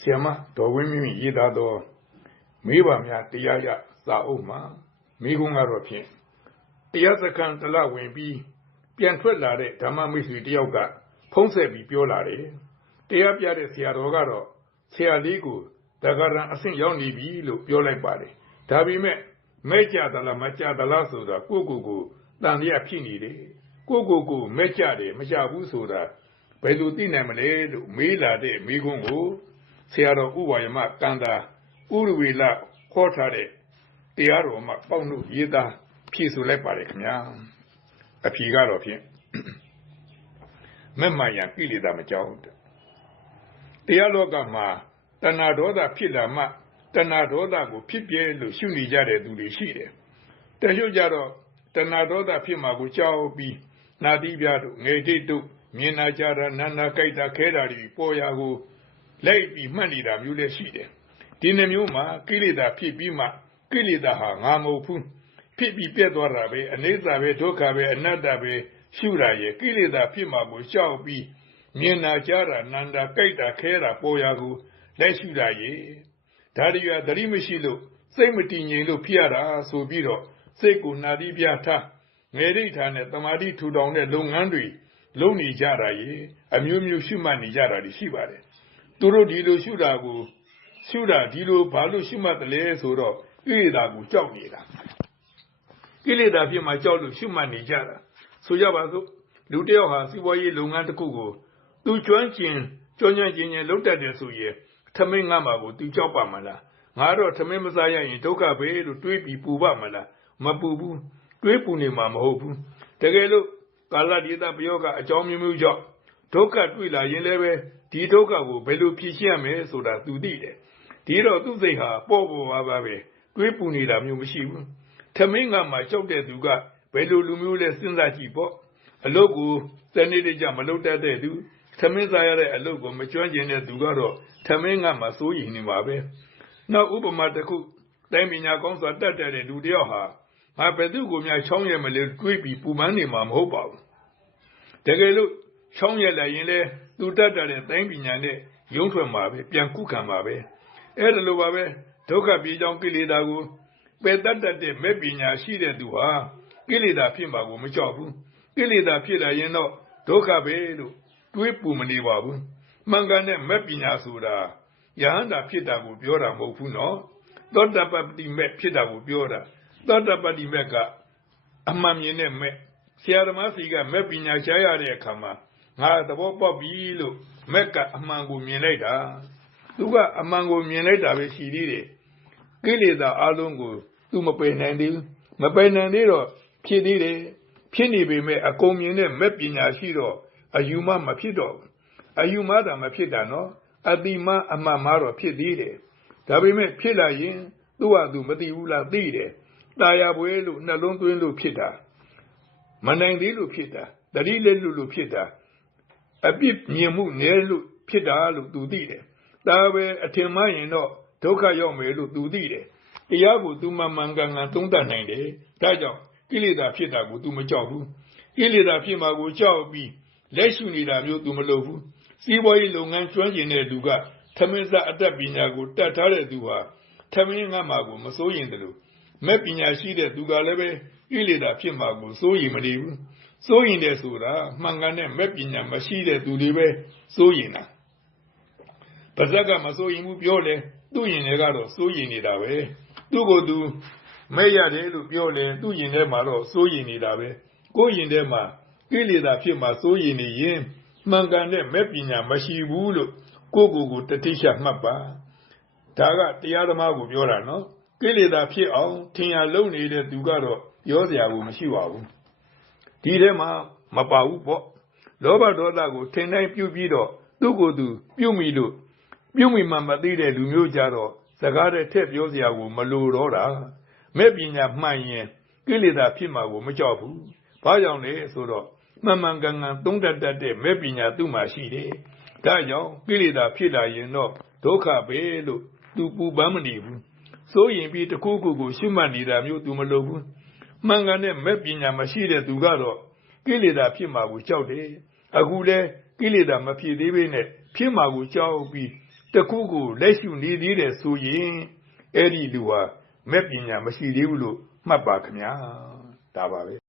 ဆီယမဒေါ်ဝင်းမြင့်ရေးသားသောမေးပါများတရားရစာအုပ်မှာမိကုန်းကတော့ဖြင့်တရားစခန်းတလဝင်ပြီးပြန်ထွက်လာတဲ့ဓမ္မမိတ်ဆွေတယောက်ကဖုံးဆက်ပြီးပြောလာတယ်တရားပြတဲ့ဆရာတော်ကတော့ဆရာလေးကိုတက္ကရာအဆင့်ရောက်နေပြီလို့ပြောလိုက်ပါတယ်ဒါပေမဲ့မဲ့ကြသလားမကြသလားဆိုတာကိုကိုကိုတန်ရဖြစ်နေတယ်ကိုကိုကိုမဲ့ကြတယ်မကြဘူးဆိုတာဘယ်လိုသိနိုင်မလဲလို့မေးလာတဲ့မိကုန်းကို ဆရာတော်ဥပါယမကန္တာဥရဝေလခေါ်ထားတဲ့တရားတော်မှာပေါက်နှုတ်ရေးသားဖြည့်ဆိုလိုက်ပါတယ်ခင်ဗျာအဖြေကတော့ဖြင့်မဲ့မှန်ရန်ကိလေသာမကြောက်တရားလောကမှာတဏှာဒေါသဖြစ်လာမှတဏှာဒေါသကိုဖြစ်ပြဲလို့ရှုနေကြတဲ့သူတွေရှိတယ်တချို့ကြတော့တဏှာဒေါသဖြစ်မှာကိုကြောက်ပြီးနာတိပြတို့ငယ်တိတ်တို့မြင်နာကြတာနာနာကြိုက်တာခဲတာတွေပေါ်ရာကို လိုက်ပြီးမှတ်နေတာမျိုးလည်းရှိတယ်ဒီနှမျိုးမှာကိလေသာဖြစ်ပြီးမှကိလေသာဟာငါမဟုတ်ဘူးဖြစ်ပြီးပြတ်သွားတာပဲအနေစာပဲဒုက္ခပဲအနတ္တပဲရှုတာရဲ့ကိလေသာဖြစ်မှာကိုကြောက်ပြီးမြင်နာကြတာနန္တာကြိုက်တာခဲတာပေါ်ရာကိုလက်ရှုတာရဲ့ဒါရီယာသတိမရှိလို့စိတ်မတည်ငြိမ်လို့ဖြစ်ရတာဆိုပြီးတော့စိတ်ကိုနာတိပြထားငယ်ရိဋ္ဌာနဲ့တမာတိထူထောင်တဲ့လုပ်ငန်းတွေလုပ်နေကြတာရဲ့အမျိုးမျိုးရှုမှတ်နေကြတာရှိပါတယ် သူတို့ဒီလိုရှုတာကိုရှုတာဒီလိုဘာလို့ရှုမှတ်တယ်လဲဆိုတော့ကိလေသာကိုကြောက်နေတာကိလေသာဖြစ်မှကြောက်လို့ရှုမှတ်နေကြတာဆိုကြပါစို့လူတယောက်ဟာစီးပွားရေးလုပ်ငန်းတစ်ခုကိုသူကျွမ်းကျင်ကျွမ်းကျင်ခြင်းနဲ့လုပ်တတ်တယ်ဆိုရင်ထမင်းငတ်မှာကိုသူကြောက်ပါမလားငါတော့ထမင်းမစားရရင်ဒုက္ခပဲလို့တွေးပြီးပူပါမလားမပူဘူးတွေးပူနေမှာမဟုတ်ဘူးတကယ်လို့ကာလဒေသပယောကအကြောင်းမျိုးမျိုးကြောင့် ဒုက္ခတွေ့လာရင်လည်းပဲ ဒီဒုက္ခကို ဘယ်လိုဖြေရှင်းရမလဲဆိုတာ သူသိတယ် ဒီတော့ သူ့စိတ်ဟာ ပေါ့ပေါ်ပါပါပဲ တွေးပူနေတာမျိုးမရှိဘူး ထမင်းငတ်မှာ ကြောက်တဲ့သူက ဘယ်လိုလူမျိုးလဲ စဉ်းစားကြည့်ပေါ့ အလုတ်ကို စနေတကြမလုပ်တတ်တဲ့သူ ထမင်းစားရတဲ့အလုပ်ကို မကျွမ်းကျင်တဲ့သူကတော့ ထမင်းငတ်မှာ စိုးရိမ်နေပါပဲ နောက် ဥပမာတစ်ခု တိုင်းပညာကောင်းစွာ တတ်တဲ့ လူတယောက်ဟာ ငါ ဘယ်သူကိုများ ချောင်းရမလဲတွေးပြီး ပူပန်းနေမှာ မဟုတ်ပါဘူး တကယ်လို့ ချောင်းရလိုက်ရင်လေသူတတ်တဲ့တိုင်းပညာနဲ့ရုံးထွက်မှာပဲပြန်ကုခံမှာပဲအဲ့ဒါလိုပါပဲဒုက္ခပြေကြောင်းကိလေသာကိုပယ်တတ်တဲ့မဲ့ပညာရှိတဲ့သူဟာကိလေသာဖြစ်မှာကိုမကြောက်ဘူးကိလေသာဖြစ်လာရင်တော့ဒုက္ခပဲလို့တွေးပူမနေပါဘူးမှန်ကန်တဲ့မဲ့ပညာဆိုတာယဟန္တာဖြစ်တာကိုပြောတာမဟုတ်ဘူးနော်သောတပတ္တိမဲ့ဖြစ်တာကိုပြောတာသောတပတ္တိမဲ့ကအမှန်မြင်တဲ့မဲ့ဆရာသမားစီကမဲ့ပညာရှားရတဲ့အခါမှာ ငါသဘောပေါက်ပြီလို့မဲ့ကအမှန်ကိုမြင်လိုက်တာသူကအမှန်ကိုမြင်လိုက်တာပဲရှိသေးတယ်ကိလေသာအလုံးကို သူမပယ်နိုင်သေးဘူးမပယ်နိုင်သေးတော့ဖြစ်သေးတယ်ဖြစ်နေပေမဲ့အကုန်မြင်တဲ့မဲ့ပညာရှိတော့အယူမမဖြစ်တော့အယူမသာမဖြစ်တာနော်အတိမအမှန်မှတော့ဖြစ်သေးတယ်ဒါပေမဲ့ဖြစ်လာရင်သူ့ဟာသူမသိဘူးလားသိတယ်ตายရပွဲလို့နှလုံးသွင်းလို့ဖြစ်တာမနိုင်သေးလို့ဖြစ်တာတတိလက်လို့လို့ဖြစ်တာ အပြစ်မြင်မှုနည်းလို့ဖြစ်တာလို့သူသိတယ်ဒါပဲအထင်မှရင်တော့ဒုက္ခရောက်မယ်လို့သူသိတယ်တရားကိုသူမှမှန်ကန်ကန်သုံးသပ်နိုင်တယ်ဒါကြောင့်ကိလေသာဖြစ်တာကိုသူမကြောက်ဘူးကိလေသာဖြစ်မှာကိုကြောက်ပြီးလက်ရှုနေတာမျိုးသူမလုပ်ဘူးစီးပွားရေးလုပ်ငန်းကျွမ်းကျင်တဲ့သူကထမင်းစားအတတ်ပညာကိုတတ်ထားတဲ့သူဟာထမင်းငတ်မှာကိုမစိုးရင်တလို့မဲ့ပညာရှိတဲ့သူကလည်းပဲကိလေသာဖြစ်မှာကိုစိုးရင်မနေဘူး စိုးရင်တယ်ဆိုတာမှန်ကန်တဲ့မဲ့ပညာမရှိတဲ့သူတွေပဲစိုးရင်တာပါဇက်ကမစိုးရင်ဘူးပြောတယ်သူ့ရင်တွေကတော့စိုးရင်နေတာပဲသူ့ကိုယ်သူမဲ့ရတယ်လို့ပြောတယ်သူ့ရင်ထဲမှာတော့စိုးရင်နေတာပဲကိုယ်ရင်ထဲမှာကိလေသာဖြစ်မှာစိုးရင်နေရင်မှန်ကန်တဲ့မဲ့ပညာမရှိဘူးလို့ကိုယ့်ကိုယ်ကိုတတိချမှတ်ပါဒါကတရားသမားကိုပြောတာနော်ကိလေသာဖြစ်အောင်ထင်ရလုံနေတဲ့သူကတော့ပြောစရာကိုမရှိပါဘူး ဒီထဲမှာမပါဘူးပေါ့လောဘဒေါသကိုထင်တိုင်းပြုပြီးတော့သူ့ကိုယ်သူပြုမိလို့ပြုမိမှမသိတဲ့လူမျိုးကြတော့စကားတဲ့ထက်ပြောစရာကိုမလိုတော့တာမဲ့ပညာမှန်ရင်ကိလေသာဖြစ်မှာကိုမကြောက်ဘူးဘာကြောင့်လဲဆိုတော့မှန်မှန်ကန်ကန်သုံးတတ်တတ်တဲ့မဲ့ပညာသူ့မှာရှိတယ်ဒါကြောင့်ကိလေသာဖြစ်လာရင်တော့ဒုက္ခပဲလို့သူပူပန်းမနေဘူးစိုးရင်ပြီးတခုခုကိုရှုမှတ်နေတာမျိုးသူမလုပ်ဘူး မှန်ကန်တဲ့မဲ့ပညာမရှိတဲ့သူကတော့ကိလေသာဖြစ်မှာကိုကြောက်တယ်အခုလဲကိလေသာမဖြစ်သေးဘဲနဲ့ဖြစ်မှာကိုကြောက်ပြီးတစ်ခုကိုလက်ရှုနေသေးတယ်ဆိုရင်အဲ့ဒီလူဟာမဲ့ပညာမရှိသေးဘူးလို့မှတ်ပါခင်ဗျာဒါပါပဲ